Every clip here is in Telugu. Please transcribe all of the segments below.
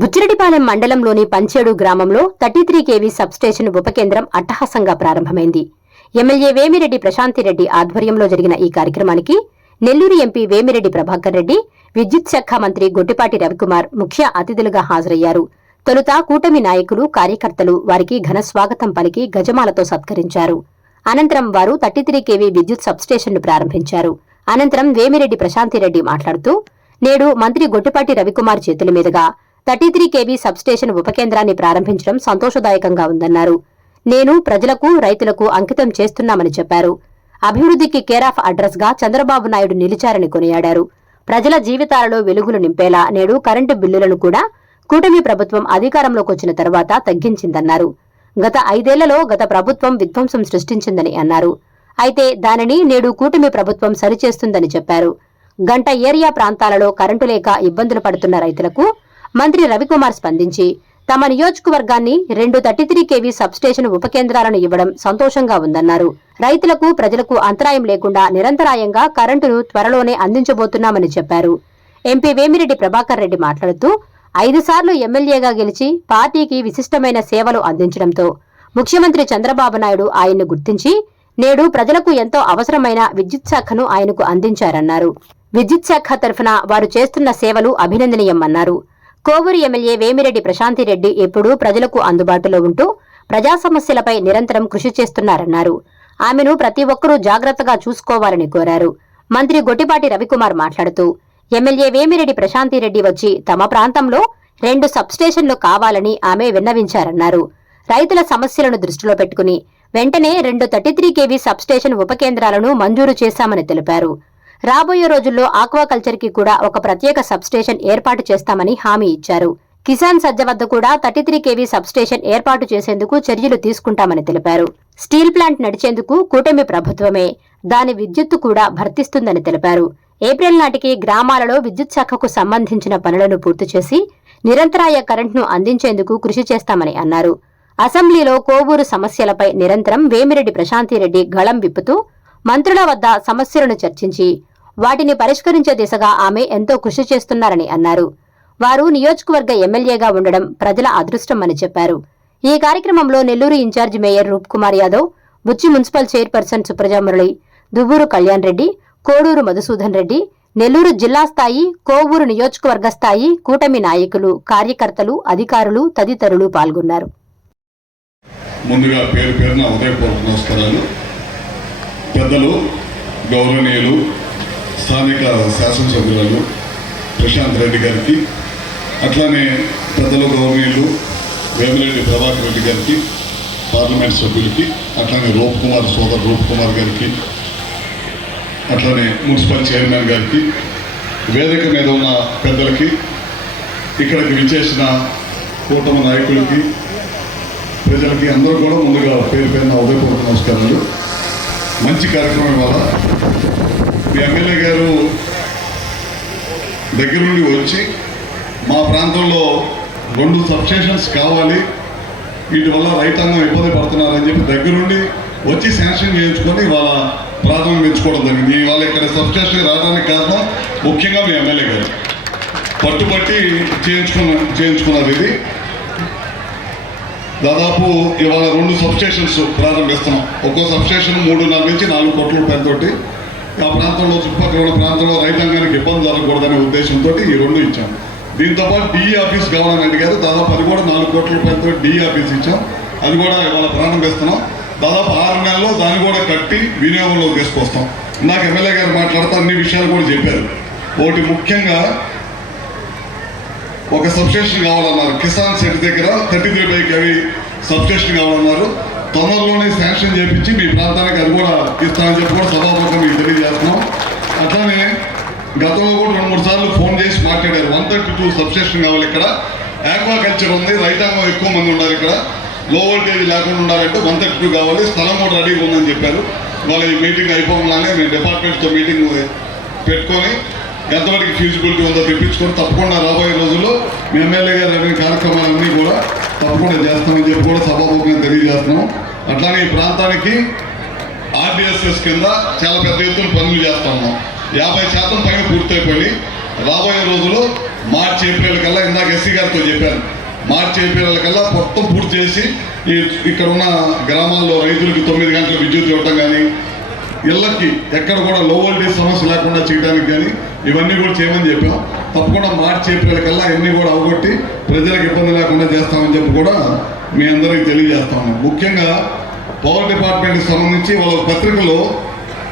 బుచ్చిరెడ్డిపాలెం మండలంలోని పంచేడు గ్రామంలో 33 kV సబ్స్టేషన్ ఉపకేంద్రం అట్టహాసంగా ప్రారంభమైంది. ఎమ్మెల్యే వేమిరెడ్డి ప్రశాంతిరెడ్డి ఆధ్వర్యంలో జరిగిన ఈ కార్యక్రమానికి నెల్లూరు ఎంపీ వేమిరెడ్డి ప్రభాకర్ రెడ్డి, విద్యుత్ శాఖ మంత్రి గొట్టిపాటి రవికుమార్ ముఖ్య అతిథులుగా హాజరయ్యారు. తొలుత కూటమి నాయకులు, కార్యకర్తలు వారికి ఘన స్వాగతం పలికి గజమాలతో సత్కరించారు. అనంతరం వారు 33 kV విద్యుత్ సబ్స్టేషన్ను ప్రారంభించారు. అనంతరం వేమిరెడ్డి ప్రశాంతిరెడ్డి మాట్లాడుతూ, నేడు మంత్రి గొట్టిపాటి రవికుమార్ చేతుల మీదుగా 33 kV సబ్స్టేషన్ ఉపకేంద్రాన్ని ప్రారంభించడం సంతోషదాయకంగా ఉందన్నారు. నేను ప్రజలకు, రైతులకు అంకితం చేస్తున్నామని చెప్పారు. అభివృద్ధికి కేరాఫ్ అడ్రస్ గా చంద్రబాబు నాయుడు నిలిచారని కొనియాడారు. ప్రజల జీవితాలలో వెలుగులు నింపేలా నేడు కరెంటు బిల్లులను కూడా కూటమి ప్రభుత్వం అధికారంలోకి వచ్చిన తర్వాత తగ్గించిందన్నారు. గత 5 ఏళ్లలో గత ప్రభుత్వం విధ్వంసం సృష్టించిందని అన్నారు. అయితే దానిని నేడు కూటమి ప్రభుత్వం సరిచేస్తుందని చెప్పారు. గంట ఏరియా ప్రాంతాలలో కరెంటు లేక ఇబ్బందులు పడుతున్న రైతులకు మంత్రి రవికుమార్ స్పందించి తమ నియోజకవర్గాన్ని 2 33 kV సబ్స్టేషన్ ఉపకేంద్రాలను ఇవ్వడం సంతోషంగా ఉందన్నారు. రైతులకు, ప్రజలకు అంతరాయం లేకుండా నిరంతరాయంగా కరెంటును త్వరలోనే అందించబోతున్నామని చెప్పారు. ఎంపీ వేమిరెడ్డి ప్రభాకర్ రెడ్డి మాట్లాడుతూ 5 సార్లు ఎమ్మెల్యేగా గెలిచి పార్టీకి విశిష్టమైన సేవలు అందించడంతో ముఖ్యమంత్రి చంద్రబాబు నాయుడు ఆయన్ను గుర్తించి నేడు ప్రజలకు ఎంతో అవసరమైన విద్యుత్ శాఖను ఆయనకు అందించారన్నారు. విద్యుత్ శాఖ తరఫున వారు చేస్తున్న సేవలు అభినందనీయమన్నారు. కోవూరు ఎమ్మెల్యే వేమిరెడ్డి ప్రశాంతిరెడ్డి ఎప్పుడూ ప్రజలకు అందుబాటులో ఉంటూ ప్రజా సమస్యలపై నిరంతరం కృషి చేస్తున్నారన్నారు. ఆమెను ప్రతి ఒక్కరూ జాగ్రత్తగా చూసుకోవాలని కోరారు. మంత్రి గొట్టిపాటి రవికుమార్ మాట్లాడుతూ ఎమ్మెల్యే వేమిరెడ్డి ప్రశాంతిరెడ్డి వచ్చి తమ ప్రాంతంలో 2 సబ్స్టేషన్లు కావాలని ఆమె విన్నవించారన్నారు. రైతుల సమస్యలను దృష్టిలో పెట్టుకుని వెంటనే 2 33 kV సబ్స్టేషన్ ఉపకేంద్రాలను మంజూరు చేశామని తెలిపారు. రాబోయే రోజుల్లో ఆక్వాకల్చర్ కి కూడా ఒక ప్రత్యేక సబ్స్టేషన్ ఏర్పాటు చేస్తామని హామీ ఇచ్చారు. కిసాన్ సజ్జ వద్ద కూడా 33 kV సబ్స్టేషన్ ఏర్పాటు చేసేందుకు చర్యలు తీసుకుంటామని తెలిపారు. స్టీల్ ప్లాంట్ నడిచేందుకు కూటమి ప్రభుత్వమే దాని విద్యుత్తు కూడా భర్తిస్తుందని తెలిపారు. ఏప్రిల్ నాటికి గ్రామాలలో విద్యుత్ శాఖకు సంబంధించిన పనులను పూర్తి చేసి నిరంతరాయ కరెంట్ను అందించేందుకు కృషి చేస్తామని అన్నారు. అసెంబ్లీలో కోవూరు సమస్యలపై నిరంతరం వేమిరెడ్డి ప్రశాంతిరెడ్డి గళం విప్పుతూ మంత్రుల వద్ద సమస్యలను చర్చించి వాటిని పరిష్కరించే దిశగా ఆమె ఎంతో కృషి చేస్తున్నారని అన్నారు. వారు నియోజకవర్గ ఎమ్మెల్యేగా ఉండడం ప్రజల అదృష్టమని చెప్పారు. ఈ కార్యక్రమంలో నెల్లూరు ఇన్ఛార్జి మేయర్ రూప్ కుమార్ యాదవ్, బుచ్చి మున్సిపల్ చైర్పర్సన్ సుప్రజా మురళి, దువ్వూరు కళ్యాణ్ రెడ్డి, కోడూరు మధుసూదన్ రెడ్డి, నెల్లూరు జిల్లా స్థాయి, కోవూరు నియోజకవర్గ స్థాయి కూటమి నాయకులు, కార్యకర్తలు, అధికారులు తదితరులు పాల్గొన్నారు. ముందుగా పేరు పేరున ఉదయపూర్వక నమస్కారాలు. పెద్దలు, గౌరవనీయులు, స్థానిక శాసనసభ్యులు ప్రశాంత్ రెడ్డి గారికి, అట్లానే పెద్దలు గౌరవనీయులు వేమిరెడ్డి ప్రభాకర్ రెడ్డి గారికి, పార్లమెంట్ సభ్యులకి, అట్లానే రూప్ కుమార్ గారికి, అట్లానే మున్సిపల్ చైర్మన్ గారికి, వేదిక మీద ఉన్న పెద్దలకి, ఇక్కడికి విచ్చేసిన కూటమి నాయకులకి, ప్రజలకి అందరూ కూడా ముందుగా పేరు పేరున ఉదయపూర్వక నమస్కారాలు. మంచి కార్యక్రమం వల్ల మీ ఎమ్మెల్యే గారు దగ్గర నుండి వచ్చి మా ప్రాంతంలో 2 సబ్స్టేషన్స్ కావాలి, వీటి వల్ల రైతాంగం ఇబ్బంది పడుతున్నారని చెప్పి దగ్గరుండి వచ్చి శాంక్షన్ చేయించుకొని వాళ్ళ ప్రారంభించుకోవడం జరిగింది. ఇవాళ ఇక్కడ సబ్స్టేషన్ రావడానికి కారణం ముఖ్యంగా మీ ఎమ్మెల్యే గారు పట్టుబట్టి చేయించుకున్నారు. ఇది దాదాపు ఇవాళ 2 సబ్స్టేషన్స్ ప్రారంభిస్తున్నాం. ఒక్కో సబ్స్టేషన్ 3.5 నుంచి 4 కోట్ల రూపాయలతోటి ఆ ప్రాంతంలో, చుట్టుపక్కల ఉన్న ప్రాంతంలో రైతాంగానికి ఇబ్బంది జరగకూడదనే ఉద్దేశంతో ఈ 2 ఇచ్చాం. దీంతోపాటు డిఈ ఆఫీస్ కావాలని అడిగారు. దాదాపు అది కూడా 4 కోట్ల రూపాయలతో డిఈ ఆఫీస్ ఇచ్చాం. అది కూడా ఇవాళ ప్రారంభిస్తున్నాం. దాదాపు 6 నెలల్లో దాన్ని కూడా కట్టి వినియోగంలో తీసుకొస్తాం. నాకు ఎమ్మెల్యే గారు మాట్లాడుతూ అన్ని విషయాలు కూడా చెప్పారు. ఒకటి ముఖ్యంగా ఒక సబ్స్టేషన్ కావాలన్నారు. కిసాన్ సెట్ దగ్గర 33 kV సబ్స్టేషన్ కావాలన్నారు. తొందరలోనే శాంక్షన్ చేయించి మీ ప్రాంతానికి అది కూడా ఇస్తామని చెప్పి కూడా సభాముఖంగా మీకు తెలియజేస్తున్నాం. అట్లానే గతంలో కూడా 2-3 సార్లు ఫోన్ చేసి మాట్లాడారు. 132 సబ్స్టేషన్ కావాలి. ఇక్కడ ఆక్వాకల్చర్ ఉంది, రైతాంగం ఎక్కువ మంది ఉన్నారు. ఇక్కడ లో వోల్టేజ్ లేకుండా ఉండాలంటే 132 కావాలి, స్థలం కూడా రెడీగా ఉందని చెప్పారు. వాళ్ళ ఈ మీటింగ్ అయిపోగానే మేము డిపార్ట్మెంట్తో మీటింగ్ పెట్టుకొని ఎంతవరకు ఫీజిబిలిటీ ఉందో తెప్పించుకొని తప్పకుండా రాబోయే రోజుల్లో మీ ఎమ్మెల్యే గారు అనే కార్యక్రమాలన్నీ కూడా తప్పకుండా చేస్తామని చెప్పి కూడా సభాముఖంగా తెలియజేస్తున్నాం. అట్లానే ఈ ప్రాంతానికి ఆర్డిఎస్ఎస్ కింద చాలా పెద్ద ఎత్తున పనులు చేస్తా ఉన్నాం. 50% పైన పూర్తయిపోయి రాబోయే రోజుల్లో మార్చి ఏప్రిల్ కల్లా, ఇందాక ఎస్సీ గారితో చెప్పాను, మార్చి ఏప్రిల్ కల్లా మొత్తం పూర్తి చేసి ఇక్కడ ఉన్న గ్రామాల్లో రైతులకి 9 గంటల విద్యుత్ ఇవ్వటం కానీ, ఇళ్ళకి ఎక్కడ కూడా లో వోల్టేజ్ సమస్య లేకుండా చేయడానికి కానీ ఇవన్నీ కూడా చేయమని చెప్పాం. తప్పకుండా మార్చి ఏప్రిల్ కల్లా ఇవన్నీ కూడా అవగొట్టి ప్రజలకు ఇబ్బంది లేకుండా చేస్తామని చెప్పి కూడా మీ అందరికీ తెలియజేస్తా ఉన్నాం. ముఖ్యంగా పవర్ డిపార్ట్మెంట్కి సంబంధించి వాళ్ళ పత్రికలో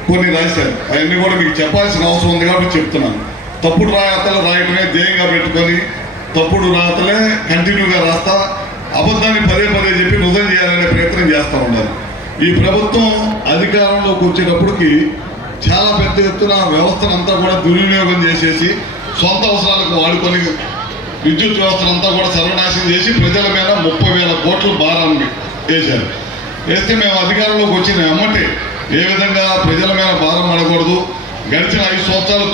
కొన్ని రాశారు, అవన్నీ కూడా మీకు చెప్పాల్సిన అవసరం ఉంది కాబట్టి చెప్తున్నాను. తప్పుడు రాతలు రాయటమే ధ్యేయంగా పెట్టుకొని తప్పుడు రాతలే కంటిన్యూగా రాస్తా అబద్ధాన్ని పదే పదే చెప్పి నిజం చేయాలనే ప్రయత్నం చేస్తూ ఉన్నారు. ఈ ప్రభుత్వం అధికారంలోకి వచ్చేటప్పటికి చాలా పెద్ద ఎత్తున వ్యవస్థనంతా కూడా దుర్వినియోగం చేసేసి సొంత అవసరాలకు వాడుకొని విద్యుత్ వ్యవస్థనంతా కూడా సర్వనాశనం చేసి ప్రజల మీద 30,000 కోట్ల భారాన్ని వేశారు. వేస్తే మేము అధికారంలోకి వచ్చిన ఎమ్మటే ఏ విధంగా ప్రజల మీద భారం పడకూడదు, గడిచిన 5 సంవత్సరాలు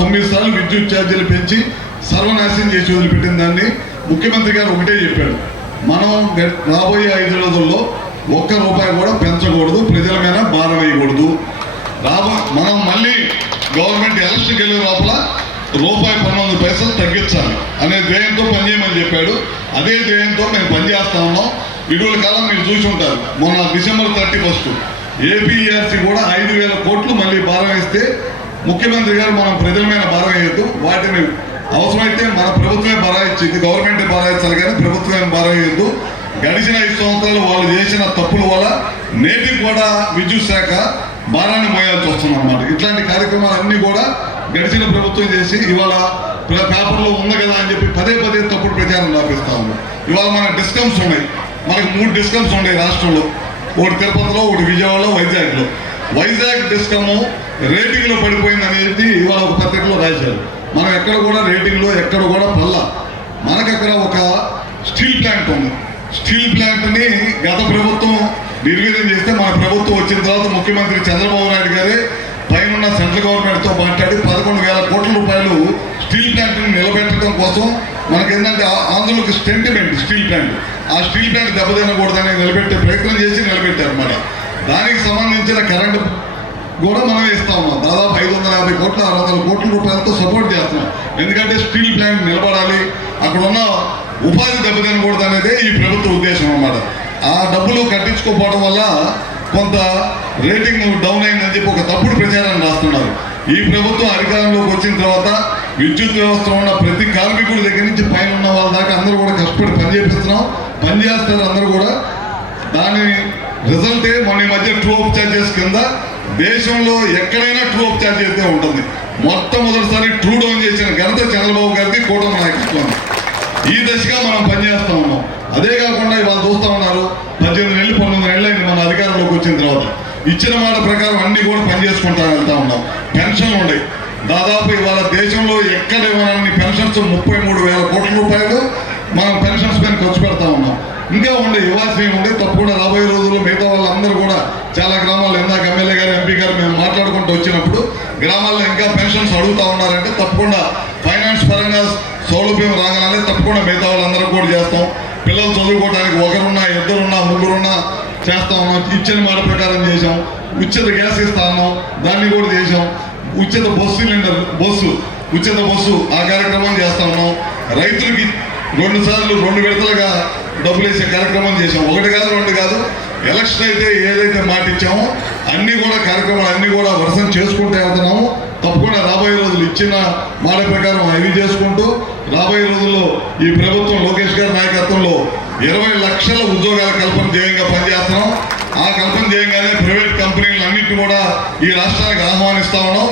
9 సార్లు విద్యుత్ ఛార్జీలు పెంచి సర్వనాశనం చేసి వదిలిపెట్టిన దాన్ని ముఖ్యమంత్రి గారు ఒకటే చెప్పాడు, మనం రాబోయే 5 రోజుల్లో ₹1 కూడా పెంచకూడదు, ప్రజల మీద భారం వేయకూడదు, మనం మళ్ళీ గవర్నమెంట్ ఎలక్షన్కి వెళ్ళే లోపల ₹1.19 తగ్గించాలి అనే ధ్యేయంతో పనిచేయమని చెప్పాడు. అదే ధ్యేయంతో మేము పనిచేస్తా ఉన్నాం. ఇటీవల కాలం మీరు చూసి ఉంటారు, మొన్న డిసెంబర్ 31 ఏపీఈఆర్సీ కూడా 5,000 కోట్లు మళ్ళీ భారం వేస్తే ముఖ్యమంత్రి గారు మనం ప్రజల మీద భారం వేయద్దు, వాటిని అవసరమైతే మన ప్రభుత్వమే భారాయించింది, గవర్నమెంట్ భారాయించాలి కానీ ప్రభుత్వమే భారం వేయద్దు. గడిచిన 5 సంవత్సరాలు వాళ్ళు చేసిన తప్పుల వల్ల నేటికి కూడా విద్యుత్ శాఖ భారాన్ని మోయాల్సి వస్తుంది అన్నమాట. ఇట్లాంటి కార్యక్రమాలన్నీ కూడా గడిచిన ప్రభుత్వం చేసి ఇవాళ పేపర్లో ఉంది కదా అని చెప్పి పదే పదే తప్పుడు ప్రచారం రాపిస్తా ఉన్నాం. ఇవాళ మన డిస్కమ్స్ ఉన్నాయి, మనకు 3 డిస్కమ్స్ ఉన్నాయి రాష్ట్రంలో, ఒకటి తిరుపతిలో, ఒకటి విజయవాడలో, వైజాగ్లో. వైజాగ్ డిస్కమ్ రేటింగ్లో పడిపోయింది అనేది ఇవాళ ఒక పత్రికలో రాశారు. మనం ఎక్కడ కూడా రేటింగ్లో ఎక్కడ కూడా పల్లా. మనకు అక్కడ ఒక స్టీల్ ప్లాంట్ ఉంది, స్టీల్ ప్లాంట్ని గత ప్రభుత్వం నిర్వీర్యం చేస్తే మన ప్రభుత్వం వచ్చిన తర్వాత ముఖ్యమంత్రి చంద్రబాబు నాయుడు గారే పైన సెంట్రల్ గవర్నమెంట్తో మాట్లాడి 11,000 కోట్ల రూపాయలు స్టీల్ ప్లాంట్ని నిలబెట్టడం కోసం మనకి ఏంటంటే ఆంధ్రలోకి సెంటిమెంట్ స్టీల్ ప్లాంట్, ఆ స్టీల్ ప్లాంట్ దెబ్బతినకూడదని నిలబెట్టే ప్రయత్నం చేసి నిలబెట్టారు అన్నమాట. దానికి సంబంధించిన కరెంటు కూడా మనం ఇస్తా ఉన్నాం, దాదాపు 550 కోట్ల 600 కోట్ల రూపాయలతో సపోర్ట్ చేస్తున్నాం. ఎందుకంటే స్టీల్ ప్లాంట్ నిలబడాలి, అక్కడ ఉన్న ఉపాధి దెబ్బతినకూడదు అనేదే ఈ ప్రభుత్వ ఉద్దేశం అన్నమాట. ఆ డబ్బులు కట్టించుకోకపోవడం వల్ల కొంత రేటింగ్ డౌన్ అయిందని చెప్పి ఒక తప్పుడు ప్రచారాన్ని రాస్తున్నారు. ఈ ప్రభుత్వం అధికారంలోకి వచ్చిన తర్వాత విద్యుత్ వ్యవస్థ ఉన్న ప్రతి కార్మికుడి దగ్గర నుంచి పైన ఉన్న వాళ్ళ దాకా అందరూ కూడా కష్టపడి పనిచేపిస్తున్నాం, పనిచేస్తారు అందరూ కూడా. దాని రిజల్టే మన ఈ మధ్య ట్రూ అప్ ఛార్జెస్ కింద దేశంలో ఎక్కడైనా ట్రూ అప్ ఛార్జ్ అయితే ఉంటుంది. మొట్టమొదటిసారి ట్రూ డౌన్ చేసిన ఘనత చంద్రబాబు గారికి, కూటమి నాయకత్వం. ఈ దశగా మనం పనిచేస్తూ ఉన్నాం. అదే కాకుండా ఇవాళ చూస్తూ ఉన్నారు, 18 నెలలు 19 నెలలు అయింది మన అధికారంలోకి వచ్చిన తర్వాత. ఇచ్చిన మాట ప్రకారం అన్ని కూడా పనిచేసుకుంటా వెళ్తా ఉన్నాం. పెన్షన్లు ఉన్నాయి, దాదాపు ఇవాళ దేశంలో ఎక్కడ ఇవ్వనన్ని పెన్షన్స్ 33,000 కోట్ల రూపాయలు మనం పెన్షన్స్ పైన ఖర్చు పెడతా ఉన్నాం. ఇంకా ఉండే ఇవ్వాల్సినవి ఉండే, తప్పకుండా రాబోయే రోజుల్లో మిగతా వాళ్ళందరూ కూడా చాలా గ్రామాల్లో ఇందాక ఎమ్మెల్యే గారు ఎంపీ గారు మేము మాట్లాడుకుంటూ వచ్చినప్పుడు గ్రామాల్లో ఇంకా పెన్షన్స్ అడుగుతూ ఉన్నారంటే తప్పకుండా ఫైనాన్స్ పరంగా సౌలభ్యం రాగానే తప్పకుండా మిగతా వాళ్ళందరూ కూడా చేస్తాం. పిల్లలు చదువుకోవడానికి 1 2 3 చేస్తా ఉన్నాం. ఇచ్చిన మాట ప్రకారం చేసాం. ఉచిత గ్యాస్ ఇస్తా ఉన్నాం, దాన్ని కూడా చేసాం. ఉచిత బస్సు సిలిండర్ ఉచిత బస్సు ఆ కార్యక్రమం చేస్తా ఉన్నాం. రైతులకి 2 సార్లు 2 విడతలుగా డబ్బులు వేసే కార్యక్రమం చేసాం. 1 కాదు 2 కాదు. ఎలక్షన్ అయితే ఏదైతే మాట ఇచ్చామో అన్ని కూడా కార్యక్రమాలు అన్ని కూడా వర్షం చేసుకుంటూ వెళ్తున్నాము. తప్పకుండా రాబోయే రోజులు ఇచ్చిన మాట ప్రకారం అవి చేసుకుంటూ రాబోయే రోజుల్లో ఈ ప్రభుత్వం లోకేష్ గారి నాయకత్వంలో 20 లక్షల ఉద్యోగాల కల్పన ధ్యేయంగా పనిచేస్తున్నాం. ఆ కల్పన ధ్యేయంగానే ప్రైవేట్ కంపెనీలు అన్నింటినీ కూడా ఈ రాష్ట్రానికి ఆహ్వానిస్తా ఉన్నాం.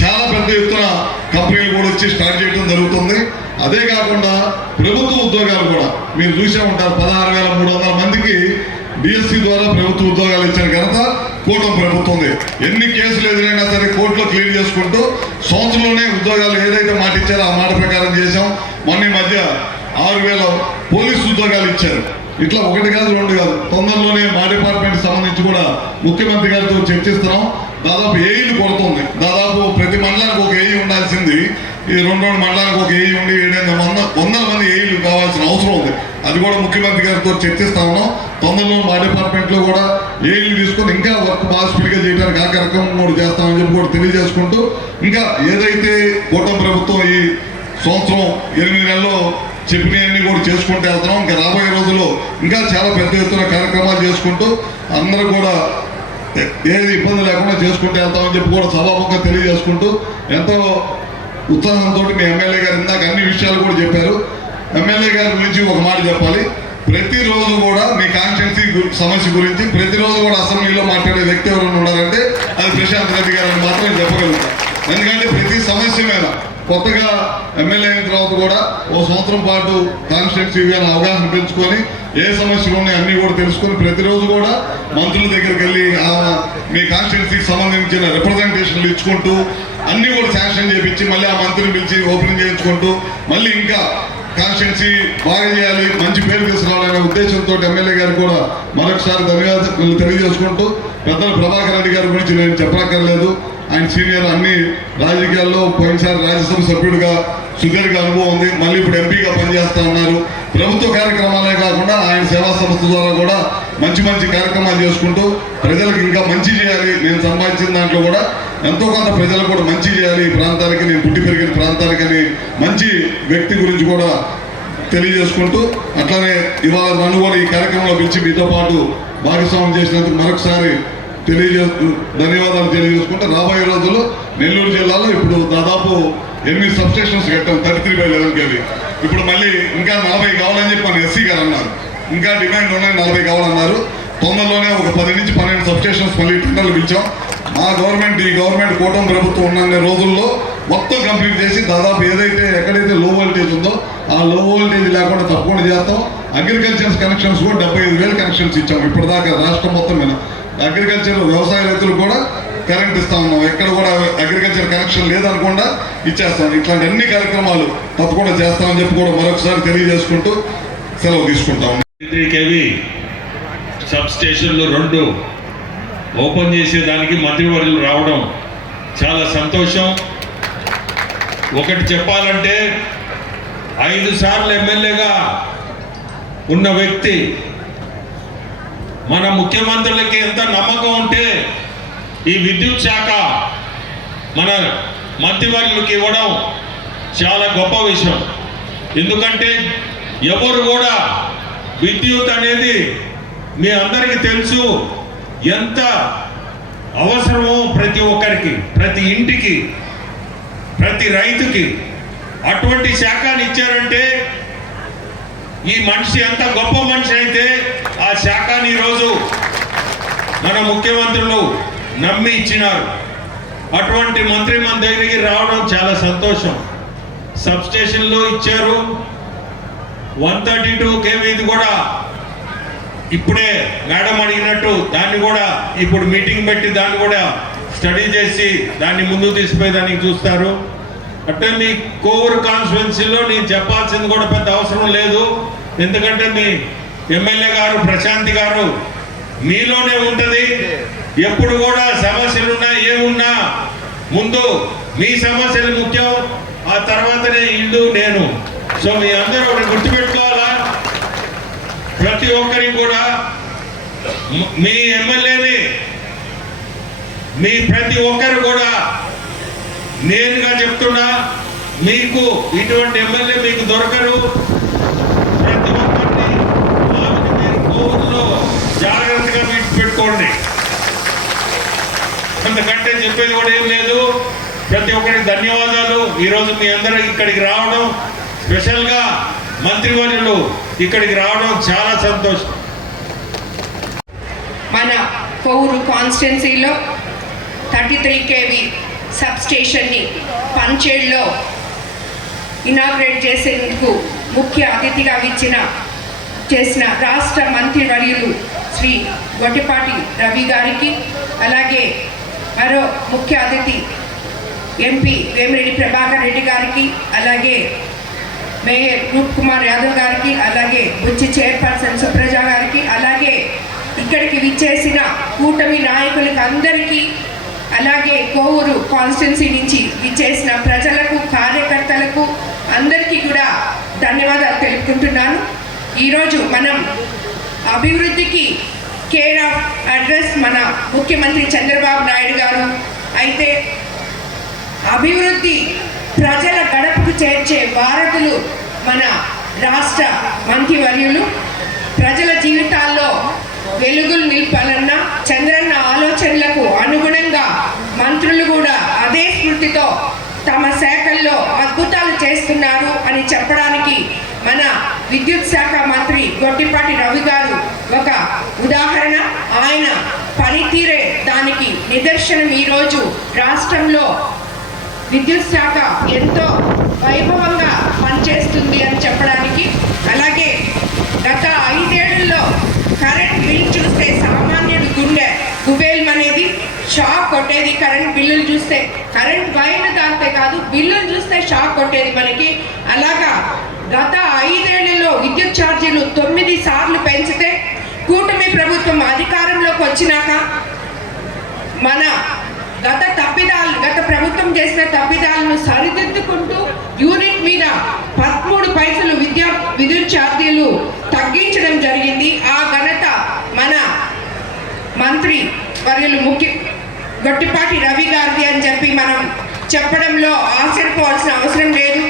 చాలా పెద్ద ఎత్తున కంపెనీలు కూడా వచ్చి స్టార్ట్ చేయడం జరుగుతుంది. అదే కాకుండా ప్రభుత్వ ఉద్యోగాలు కూడా మీరు చూసే ఉంటారు, 16,300 మందికి డిఎస్సి ద్వారా ప్రభుత్వ ఉద్యోగాలు ఇచ్చిన ఘనత కూటమి ప్రభుత్వం. ఎన్ని కేసులు ఎదురైనా సరే కోర్టులో క్లియర్ చేసుకుంటూ సంవత్సరంలోనే ఉద్యోగాలు ఏదైతే మాట ఇచ్చారో ఆ మాట ప్రకారం చేశాం. మొన్న మధ్య 6,000 పోలీసు ఉద్యోగాలు ఇచ్చారు. ఇట్లా 1 కాదు 2 కాదు. తొందరలోనే మా డిపార్ట్మెంట్ సంబంధించి కూడా ముఖ్యమంత్రి గారితో చర్చిస్తున్నాం. దాదాపు ఏఈలు కొడుతుంది. దాదాపు ప్రతి మండలానికి ఒక ఏఈ ఉండాల్సింది ఈ 2 మండలానికి ఒక ఏఈ ఉండి 700 మంది ఏఈలు కావాల్సిన అవసరం ఉంది. అది కూడా ముఖ్యమంత్రి గారితో చర్చిస్తా ఉన్నాం. తొందరలో మా డిపార్ట్మెంట్లో కూడా ఏఈలు తీసుకొని ఇంకా వర్క్ బాగా స్పీడ్గా చేయడానికి ఆ కార్యక్రమం కూడా చేస్తామని చెప్పి కూడా తెలియజేసుకుంటూ, ఇంకా ఏదైతే కూటమి ప్రభుత్వం ఈ సంవత్సరం 8 నెలల్లో చెప్పినవన్నీ కూడా చేసుకుంటూ వెళ్తున్నాం. ఇంకా రాబోయే రోజుల్లో ఇంకా చాలా పెద్ద ఎత్తున కార్యక్రమాలు చేసుకుంటూ అందరూ కూడా ఏది ఇబ్బంది లేకుండా చేసుకుంటూ వెళ్తామని చెప్పి కూడా సభాముఖంగా తెలియజేసుకుంటూ ఎంతో ఉత్సాహంతో మీ ఎమ్మెల్యే గారు ఇందాక అన్ని విషయాలు కూడా చెప్పారు. ఎమ్మెల్యే గారి గురించి ఒక మాట చెప్పాలి. ప్రతిరోజు కూడా మీ కాన్స్టిట్యున్సీ సమస్య గురించి ప్రతిరోజు కూడా అసెంబ్లీలో మాట్లాడే వ్యక్తి ఎవరైనా ఉన్నారంటే అది ప్రశాంత్ రెడ్డి గారు అని మాత్రం చెప్పగలుగుతాం. ఎందుకంటే ప్రతి సమస్య మీద కొత్తగా ఎమ్మెల్యే అయిన తర్వాత కూడా ఓ సంవత్సరం పాటు కాన్స్టిట్యున్సీ మీద అవగాహన పెంచుకొని ఏ సమస్యలు ఉన్నాయి అన్నీ కూడా తెలుసుకొని ప్రతిరోజు కూడా మంత్రుల దగ్గరికి వెళ్ళి మీ కాన్స్టిట్యున్సీకి సంబంధించిన రిప్రజెంటేషన్లు ఇచ్చుకుంటూ అన్నీ కూడా శాంక్షన్ చేయించి మళ్ళీ ఆ మంత్రిని పిలిచి ఓపెనింగ్ చేయించుకుంటూ మళ్ళీ ఇంకా కాన్స్టిట్యున్సీ బాగా చేయాలి, మంచి పేరు తీసుకురావాలనే ఉద్దేశంతో ఎమ్మెల్యే గారు కూడా మరొకసారి ధన్యవాదాలు తెలియజేసుకుంటూ పెద్దల ప్రభాకర్ రెడ్డి గారి గురించి నేను చెప్పక్కర్లేదు. ఆయన సీనియర్ అన్ని రాజకీయాల్లో పోయినసారి రాజ్యసభ సభ్యుడిగా సుదీర్ఘ అనుభవం ఉంది. మళ్ళీ ఇప్పుడు ఎంపీగా పనిచేస్తూ ఉన్నారు. ప్రభుత్వ కార్యక్రమాలే కాకుండా ఆయన సేవా సంస్థ ద్వారా కూడా మంచి మంచి కార్యక్రమాలు చేసుకుంటూ ప్రజలకు ఇంకా మంచి చేయాలి, నేను సంపాదించిన దాంట్లో కూడా ఎంతో కొంత ప్రజలకు కూడా మంచి చేయాలి, ఈ ప్రాంతానికి నేను పుట్టి పెరిగిన ప్రాంతానికని మంచి వ్యక్తి గురించి కూడా తెలియజేసుకుంటూ అట్లానే ఇవాళ నన్ను కూడా ఈ కార్యక్రమంలో పిలిచి మీతో పాటు భాగస్వామ్యం చేసినందుకు మరొకసారి ధన్యవాదాలు తెలియజేసుకుంటే రాబోయే రోజుల్లో నెల్లూరు జిల్లాలో ఇప్పుడు దాదాపు 8 సబ్స్టేషన్స్ కట్టాం 33/11 kV. ఇప్పుడు మళ్ళీ ఇంకా 40 కావాలని చెప్పి మన ఎస్సీ గారు అన్నారు. ఇంకా డిమాండ్ ఉన్నాయి, 40 కావాలన్నారు. తొందరలోనే ఒక 10 నుంచి 12 సబ్స్టేషన్స్ మళ్ళీ టెండర్లు పిలిచాం. మా గవర్నమెంట్ ఈ గవర్నమెంట్ కూటమి ప్రభుత్వం ఉన్న రోజుల్లో మొత్తం కంప్లీట్ చేసి దాదాపు ఏదైతే ఎక్కడైతే లో వోల్టేజ్ ఉందో ఆ లో వోల్టేజ్ లేకుండా తప్పకుండా చేస్తాం. అగ్రికల్చర్ కనెక్షన్స్ కూడా 75,000 కనెక్షన్స్ ఇచ్చాం ఇప్పటిదాకా రాష్ట్రం మొత్తం మీద. అగ్రికల్చర్ వ్యవసాయ రైతులు కూడా కరెంట్ ఇస్తా ఉన్నాం. ఎక్కడ కూడా అగ్రికల్చర్ కనెక్షన్ లేదనకుండా ఇచ్చేస్తాం. ఇట్లాంటి అన్ని కార్యక్రమాలు తప్పకుండా చేస్తామని చెప్పి కూడా మరొకసారి తెలియజేసుకుంటూ సెలవు తీసుకుంటాం. 3 kV సబ్ స్టేషన్లు 2 ఓపెన్ చేసేదానికి మంత్రివర్యులు రావడం చాలా సంతోషం. ఒకటి చెప్పాలంటే 5 సార్లు ఎమ్మెల్యేగా ఉన్న వ్యక్తి మన ముఖ్యమంత్రులకి ఎంత నమ్మకం ఉంటే ఈ విద్యుత్ శాఖ మన మంత్రివర్యులకి ఇవ్వడం చాలా గొప్ప విషయం. ఎందుకంటే ఎవరు కూడా విద్యుత్ అనేది మీ అందరికీ తెలుసు ఎంత అవసరమో ప్రతి ఒక్కరికి, ప్రతి ఇంటికి, ప్రతి రైతుకి. అటువంటి శాఖని ఇచ్చారంటే ఈ మనిషి ఎంత గొప్ప మనిషి అయితే ఆ శాఖని ఈరోజు మన ముఖ్యమంత్రులు నమ్మి ఇచ్చినారు. అటువంటి మంత్రి మన దగ్గరికి రావడం చాలా సంతోషం. సబ్ స్టేషన్లో ఇచ్చారు. 132 kV కూడా ఇప్పుడే మేడం అడిగినట్టు దాన్ని కూడా ఇప్పుడు మీటింగ్ పెట్టి దాన్ని కూడా స్టడీ చేసి దాన్ని ముందుకు తీసుకుపోయేదానికి చూస్తారు. అంటే మీ కోవూరు కాన్స్టిట్యున్సీలో నేను చెప్పాల్సింది కూడా పెద్ద అవసరం లేదు. ఎందుకంటే మీ ఎమ్మెల్యే గారు ప్రశాంతి గారు మీలోనే ఉంటుంది. ఎప్పుడు కూడా సమస్యలున్నా ఏమున్నా ముందు మీ సమస్యలు ముఖ్యం, ఆ తర్వాతనే ఇల్లు నేను. సో మీ అందరూ ఒకటి గుర్తుపెట్టుకోవాలా. ప్రతి ఒక్కరికి కూడా మీ ఎమ్మెల్యేని మీ ప్రతి ఒక్కరు కూడా నేనుగా చెప్తున్నా, మీకు ఇటువంటి ఎమ్మెల్యే మీకు దొరకరు. ప్రతి ఒక్కరిని మీరు కోవూరులో జాగ్రత్తగా పెట్టుకోండి. అంతకంటే చెప్పేది కూడా ఏం లేదు. ప్రతి ఒక్కరికి ధన్యవాదాలు. ఈరోజు మీ అందరూ ఇక్కడికి రావడం, స్పెషల్గా మంత్రివర్యులు ఇక్కడికి రావడం చాలా సంతోషం. మన కోవూరు కాన్స్టిట్యున్సీలో 33 kV సబ్ స్టేషన్ని పంచేడ్లో ఇనాగ్రేట్ చేసేందుకు ముఖ్య అతిథిగా చేసిన రాష్ట్ర మంత్రివర్యులు శ్రీ గొట్టిపాటి రవి గారికి, అలాగే మరో ముఖ్య అతిథి ఎంపీ వేమిరెడ్డి ప్రభాకర్ రెడ్డి గారికి, అలాగే మేయర్ రూప్ కుమార్ యాదవ్ గారికి, అలాగే బుచ్చి చైర్పర్సన్ సుప్రజ గారికి, అలాగే ఇక్కడికి విచ్చేసిన కూటమి నాయకులకు అందరికీ, అలాగే కోవూరు కాన్స్టిట్యున్సీ నుంచి విచ్చేసిన ప్రజలకు, కార్యకర్తలకు అందరికీ కూడా ధన్యవాదాలు తెలుపుకుంటున్నాను. ఈరోజు మనం అభివృద్ధికి కేర్ ఆఫ్ అడ్రస్ మన ముఖ్యమంత్రి చంద్రబాబు నాయుడు గారు అయితే అభివృద్ధి ప్రజల గడపకు చేర్చే వారధులు మన రాష్ట్ర మంత్రివర్యులు. ప్రజల జీవితాల్లో వెలుగులు నింపాలన్న చంద్రన్న ఆలోచనలకు అనుగుణంగా మంత్రులు కూడా అదే స్ఫూర్తితో తమ శాఖల్లో అద్భుతాలు చేస్తున్నారు అని చెప్పడానికి మన విద్యుత్ శాఖ మంత్రి గొట్టిపాటి రవి గారు ఒక ఉదాహరణ. ఆయన పనితీరే దానికి నిదర్శనం. ఈరోజు రాష్ట్రంలో విద్యుత్ శాఖ ఎంతో వైభవంగా పనిచేస్తుంది అని చెప్పడానికి. అలాగే గత 5 ఏళ్లలో కరెంట్ బిల్ చూస్తే సామాన్యుడి గుండె గుబేల్మనేది, షాక్ కొట్టేది. కరెంట్ బిల్లులు చూస్తే, కరెంట్ వైర్లు తాగితే కాదు, బిల్లులు చూస్తే షాక్ కొట్టేది మనకి. అలాగా గత 5 ఏళ్లలో విద్యుత్ ఛార్జీలు 9 సార్లు పెంచితే కూటమి ప్రభుత్వం అధికారంలోకి వచ్చినాక మన గత ప్రభుత్వం చేసిన తప్పిదాలను సరిదిద్దుకుంటూ యూనిట్ మీద 13 పైసలు విద్యుత్ ఛార్జీలు తగ్గించడం జరిగింది. ఆ ఘనత మన మంత్రి వర్యులు గొట్టిపాటి రవి గారిది అని చెప్పి మనం చెప్పడంలో ఆశ్చర్యపోవాల్సిన అవసరం లేదు.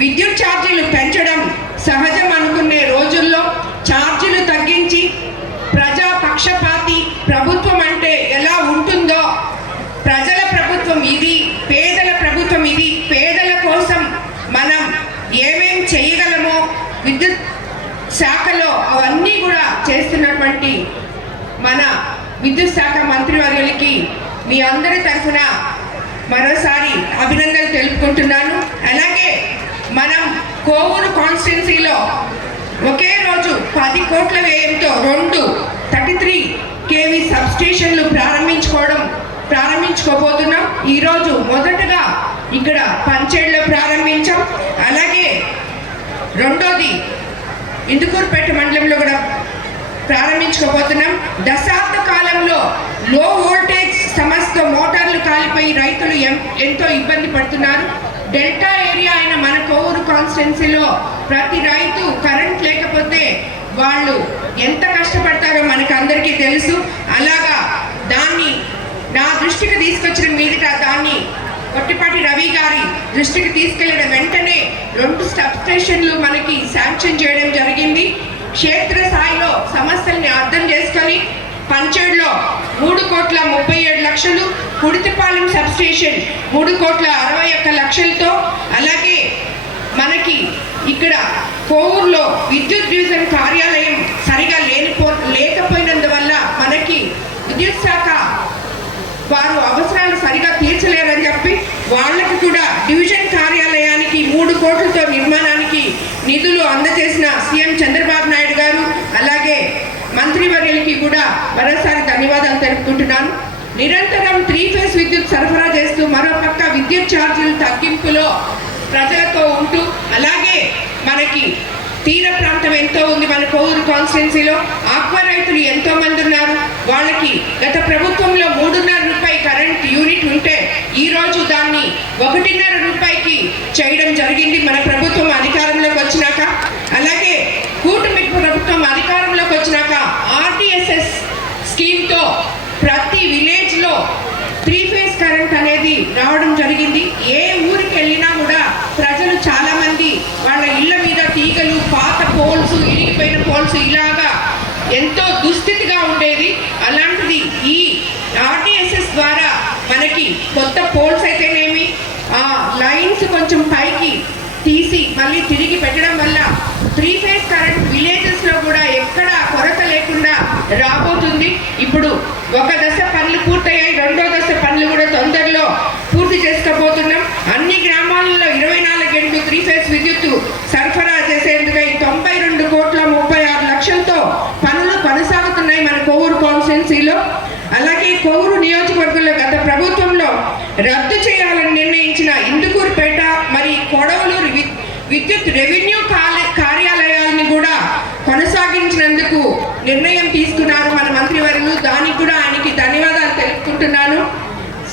విద్యుత్ ఛార్జీలు పెంచడం సహజం అనుకునే రోజుల్లో ఛార్జీలు తగ్గించి ప్రజా పక్షపాతి ప్రభుత్వం అంటే ఎలా ఉంటుందో, ప్రజల ప్రభుత్వం ఇది, పేదల ప్రభుత్వం ఇది, పేదల కోసం మనం ఏమేం చేయగలమో విద్యుత్ శాఖలో అవన్నీ కూడా చేస్తున్నటువంటి మన విద్యుత్ శాఖ మంత్రివర్యులకి మీ అందరి తరఫున మరోసారి అభినందనలు తెలుపుకుంటున్నాను. అలాగే మనం కోవూరు కాన్స్టిట్యున్సీలో ఒకే రోజు 10 కోట్ల వ్యయంతో 2 33 kV సబ్స్టేషన్లు ప్రారంభించుకోబోతున్నాం. ఈరోజు మొదటగా ఇక్కడ పంచేడులో ప్రారంభించాం. అలాగే రెండోది ఇందుకూరుపేట మండలంలో కూడా ప్రారంభించుకోబోతున్నాం. దశాబ్ద కాలంలో లో వోల్టేజ్ సమస్యతో మోటార్లు కాలిపోయి రైతులు ఎంతో ఇబ్బంది పడుతున్నారు. డెల్టా ఏరియా అయిన మన కోవూరు కాన్స్టిట్యున్సీలో ప్రతి రైతు కరెంట్ లేకపోతే వాళ్ళు ఎంత కష్టపడతారో మనకు అందరికీ తెలుసు. అలాగా దాన్ని నా దృష్టికి తీసుకొచ్చిన మీదట దాన్ని గొట్టిపాటి రవి గారి దృష్టికి తీసుకెళ్లిన వెంటనే 2 సబ్స్టేషన్లు మనకి శాంక్షన్ చేయడం జరిగింది. క్షేత్రస్థాయిలో సమస్యల్ని అర్థం చేసుకొని పంచేడులో 3,37,00,000, కుడితిపాలెం సబ్స్టేషన్ 3,61,00,000తో, అలాగే మనకి ఇక్కడ కోవూరులో విద్యుత్ డివిజన్ కార్యాలయం సరిగా లేకపోయినందువల్ల మనకి విద్యుత్ శాఖ వారు అవసరాలు సరిగా తీర్చలేరని చెప్పి వాళ్ళకి కూడా డివిజన్ కార్యాలయానికి 3 కోట్లతో నిర్మాణానికి నిధులు అందజేసిన సీఎం చంద్రబాబు నాయుడు గారు, అలాగే మంత్రివర్యులకి కూడా మరోసారి ధన్యవాదాలు తెలుపుకుంటున్నాను. నిరంతరం 3 ఫేజ్ విద్యుత్ సరఫరా చేస్తూ మరోపక్క విద్యుత్ ఛార్జీల తగ్గింపులో ప్రజలతో ఉంటూ, అలాగే మనకి తీర ప్రాంతం ఎంతో ఉంది మన కోవూరు కాన్స్టిట్యున్సీలో. ఆక్వా రైతులు ఎంతో మంది ఉన్నారు. వాళ్ళకి గత ప్రభుత్వంలో 3.5 రూపాయి కరెంట్ యూనిట్ ఉంటే ఈరోజు దాన్ని 1.5 రూపాయికి చేయడం జరిగింది మన ప్రభుత్వం అధికారంలోకి వచ్చినాక. అలాగే కూటమి ప్రభుత్వం అధికారంలోకి వచ్చినాక RDSS స్కీమ్తో ప్రతి విలేజ్లో 3 ఫేజ్ కరెంట్ అనేది రావడం జరిగింది. ఏ ఊరికి వెళ్ళినా కూడా ప్రజలు చాలా మంది వాళ్ళ ఇళ్ల మీద తీగలు, పాత పోల్స్, ఇరిగిపోయిన పోల్స్ ఇలాగా ఎంతో దుస్థితిగా ఉండేది. అలాంటిది ఈ RDSS ద్వారా మనకి కొత్త పోల్స్ అయితేనేమి, ఆ లైన్స్ కొంచెం పైకి తీసి మళ్ళీ తిరిగి పెట్టడం వల్ల 3 ఫేజ్ కరెంట్ విలేజెస్లో కూడా ఎక్కడ కొరత లేకుండా రాబోతుంది. ఇప్పుడు 1 దశ పనులు పూర్తయ్యాయి, 2వ దశ పనులు కూడా తొందరలో పూర్తి చేసుకోబోతున్నాం. అన్ని గ్రామాలలో 24 గంటలు 3 ఫేజ్ విద్యుత్ సరఫరా చేసేందుకై 92,36,00,000తో పనులు కొనసాగుతున్నాయి మన కోవూరు కాన్స్టిట్యున్సీలో. అలాగే కోవూరు నియోజకవర్గంలో గత ప్రభుత్వంలో రద్దు చేయాలని నిర్ణయించిన ఇందుకూరుపేట మరి కొడవలూరు విద్యుత్ రెవెన్యూ కార్యాలయాలని కూడా కొనసాగించినందుకు నిర్ణయం తీసుకున్నారు మన మంత్రివర్యులు. దానికి కూడా ఆయనకి ధన్యవాదాలు తెలుపుకుంటున్నాను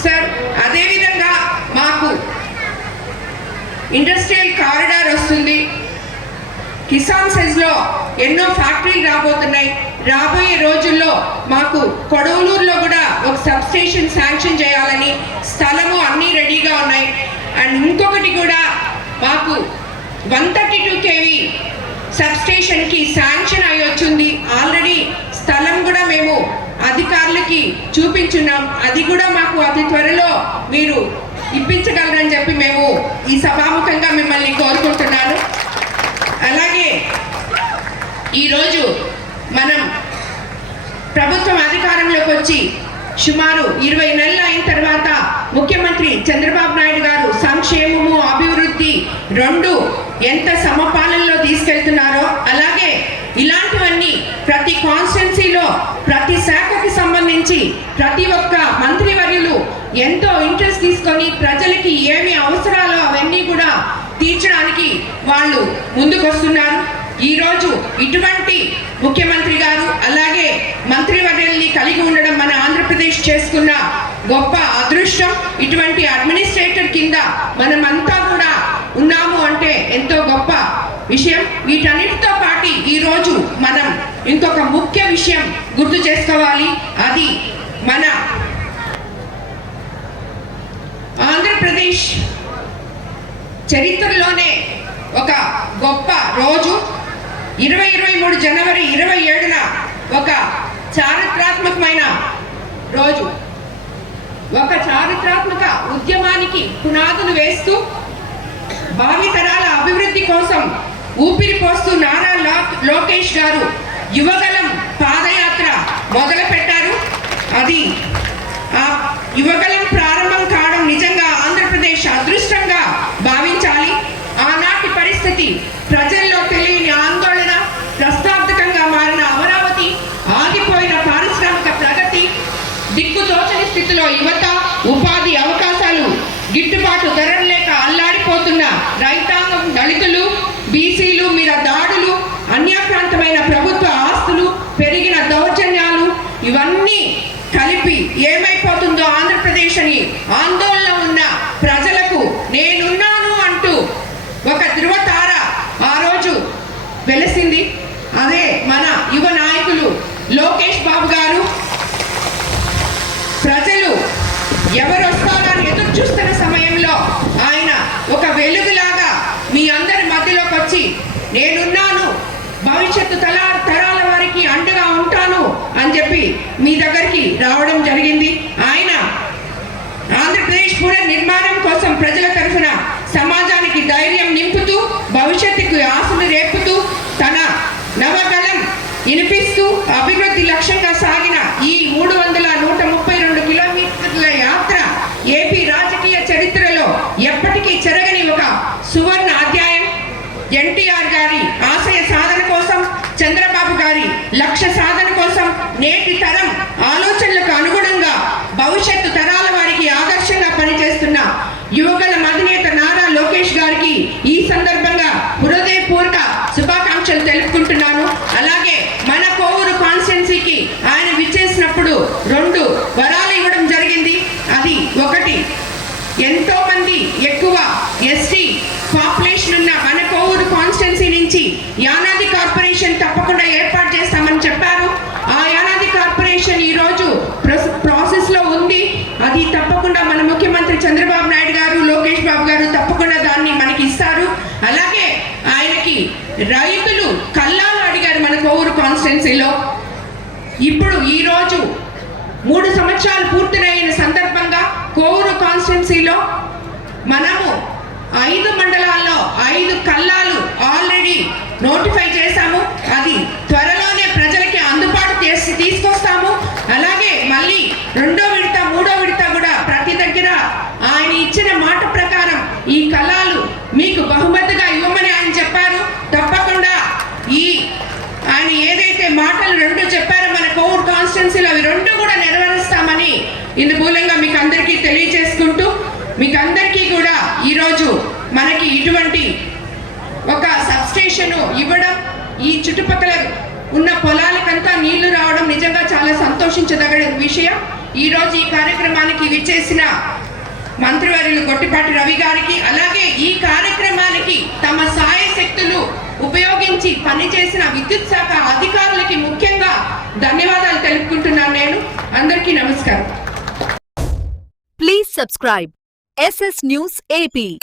సార్. అదేవిధంగా మాకు ఇండస్ట్రియల్ కారిడార్ వస్తుంది. కిసాన్ సెజ్లో ఎన్నో ఫ్యాక్టరీలు రాబోతున్నాయి. రాబోయే రోజుల్లో మాకు కొడవలూరులో కూడా ఒక సబ్స్టేషన్ శాంక్షన్ చేయాలని స్థలము అన్నీ రెడీగా ఉన్నాయి. అండ్ ఇంకొకటి కూడా మాకు 132 kV సబ్స్టేషన్కి శాంక్షన్ అయి వచ్చింది. ఆల్రెడీ స్థలం కూడా మేము అధికారులకి చూపించున్నాం. అది కూడా మాకు అతి త్వరలో మీరు ఇప్పించగలరని చెప్పి మేము ఈ సభాముఖంగా మిమ్మల్ని కోరుకుంటున్నాను. అలాగే ఈరోజు మనం ప్రభుత్వం అధికారంలోకి వచ్చి సుమారు 20 నెలలు అయిన తర్వాత ముఖ్యమంత్రి చంద్రబాబు నాయుడు గారు సంక్షేమము అభివృద్ధి రెండు ఎంత సమపాలనలో తీసుకెళ్తున్నారో, అలాగే ఇలాంటివన్నీ ప్రతి కాన్స్టిట్యున్సీలో ప్రతి శాఖకి సంబంధించి ప్రతి ఒక్క మంత్రివర్యులు ఎంతో ఇంట్రెస్ట్ తీసుకొని ప్రజలకి ఏమి అవసరాలో అవన్నీ కూడా తీర్చడానికి వాళ్ళు ముందుకొస్తున్నారు. ఈరోజు ఇటువంటి ముఖ్యమంత్రి గారు అలాగే మంత్రివర్యుల్ని కలిగి ఉండడం మన ఆంధ్రప్రదేశ్ చేసుకున్న గొప్ప అదృష్టం. ఇటువంటి అడ్మినిస్ట్రేటర్ కింద మనమంతా కూడా ఉన్నాము అంటే ఎంతో గొప్ప విషయం. వీటన్నిటితో పాటు ఈరోజు మనం ఇంకొక ముఖ్య విషయం గుర్తు చేసుకోవాలి. అది మన ఆంధ్రప్రదేశ్ చరిత్రలోనే ఒక గొప్ప రోజు 2023 జనవరి 27న ఒక చారిత్రాత్మకమైన రోజు. ఒక చారిత్రాత్మక ఉద్యమానికి పునాదులు వేస్తూ భావితరాల అభివృద్ధి కోసం ఊపిరి పోస్తూ నారా లోకేష్ గారు యువగలం పాదయాత్ర మొదలు పెట్టారు. అది ఆ యువగలం ప్రారంభం కావడం నిజంగా ఆంధ్రప్రదేశ్ అదృష్టంగా భావించాలి. ఆనాటి పరిస్థితి ప్రజల్లో తెలియని ఆందోళన, ప్రశ్నార్థకంగా మారిన అమరావతి, ఆగిపోయిన పారిశ్రామిక ప్రగతి, దిక్కుతోచని స్థితిలో యువత, ఉపాధి అవకాశాలు, గిట్టుబాటు ధరలు లేక అల్లాడిపోతున్న రైతాంగం, దళితులు, బీసీలు మీద దాడులు, అన్యాక్రాంతమైన ప్రభుత్వ ఆస్తులు, పెరిగిన దౌర్జన్యాలు, ఇవన్నీ కలిపి ఏమైపోతుందో ఆంధ్రప్రదేశ్ అని ఆందోళన ఉన్న ప్రజలకు నేనున్నాను అంటూ ఒక ధృవతార ఆ రోజు వెలిసింది. అదే మన యువ నాయకులు లోకేష్ బాబు గారు. ప్రజలు ఎవరు వస్తారని ఎదురు చూస్తున్న సమయంలో ఆయన ఒక వెలుగులాగా మీ అందరి మధ్యలోకి వచ్చి నేనున్నాను, భవిష్యత్తు తరాల వారికి అండగా ఉంటాను అని చెప్పి మీ దగ్గరికి రావడం జరిగింది. ఆయన ఆంధ్రప్రదేశ్ పునర్నిర్మాణం కోసం ప్రజల తరఫున సమాజానికి ధైర్యం నింపుతూ భవిష్యత్తుకు ఆశలు రేపుతూ తన నవగలం వినిపిస్తూ అభివృద్ధి లక్ష్యంగా సాగిన ఈ 132 కిలోమీటర్ల యాత్ర ఏపీ రాజకీయ చరిత్రలో ఎప్పటికీ చెరగని ఒక సువర్ణ అధ్యాయం. ఎన్టీఆర్ గారి ఆశయ సాధన కోసం, చంద్రబాబు గారి లక్ష్య సాధన కోసం నేటి తరం ఆలోచనలకు అనుగుణంగా భవిష్యత్తు తరాల వారికి ఆదర్శంగా పనిచేస్తున్న యువగల అధినేత నారా లోకేష్ గారికి ఈ సందర్భంగా హృదయపూర్వక శుభాకాంక్షలు తెలుపుకుంటున్నాను. అలాగే మన కోవూరు కాన్స్టిట్యున్సీకి ఆయన విచ్చేసినప్పుడు 2 వరాలు ఇవ్వడం జరిగింది. అది ఒకటి, ఎంతో మంది ఎక్కువ ఎస్టీ పాపులేషన్ ఉన్న మన కోవూరు కాన్స్టిట్యున్సీ నుంచి యానాది కార్పొరేషన్ తప్పకుండా ఏర్పాటు చేస్తామని చెప్పారు. ఆ యానాది కార్పొరేషన్ ఈరోజు ప్రాసెస్ లో ఉంది. అది తప్పకుండా మన ముఖ్యమంత్రి చంద్రబాబు నాయుడు గారు, లోకేష్ బాబు గారు తప్పకుండా దాన్ని మనకి ఇస్తారు. అలాగే ఆయనకి రైతులు కల్లాలు అడిగారు మన కోవూరు కాన్స్టిట్యున్సీలో. ఇప్పుడు ఈరోజు 3 సంవత్సరాలు పూర్తయిన సందర్భంగా కోవూరు కాన్స్టిట్యున్సీలో మనము 5 మండలాల్లో 5 కల్లాలు ఆల్రెడీ నోటిఫై చేశాము. అది త్వరలోనే ప్రజలకి అందుబాటు చేసి తీసుకొస్తాము. అలాగే మళ్ళీ 2వ విడత 3వ విడత కూడా ప్రతి దగ్గర ఆయన ఇచ్చిన మాట ప్రకారం ఈ కల్లాలు మీకు బహుమతిగా ఇవ్వమని ఆయన చెప్పారు. తప్పకుండా ఈ ఆయన ఏదైతే మాటలు 2 చెప్పారో మన కోవూరు కాన్స్టిట్యున్సీలో అవి 2 కూడా నెరవేరుస్తామని ఇందు మూలంగా మీకు అందరికీ తెలియజేసుకుంటూ, మీకు అందరికీ కూడా ఈరోజు మనకి ఇటువంటి ఒక సబ్స్టేషన్ ఇవ్వడం, ఈ చుట్టుపక్కల ఉన్న పొలాలకంతా నీళ్లు రావడం నిజంగా చాలా సంతోషించదగిన విషయం. ఈరోజు ఈ కార్యక్రమానికి విచ్చేసిన మంత్రివర్యులు గొట్టిపాటి రవి గారికి, అలాగే ఈ కార్యక్రమానికి తమ సాయశక్తులు ఉపయోగించి పనిచేసిన విద్యుత్ శాఖ అధికారులకి ముఖ్యంగా ధన్యవాదాలు తెలుపుకుంటున్నాను. నేను అందరికీ నమస్కారం. Please subscribe SS News AP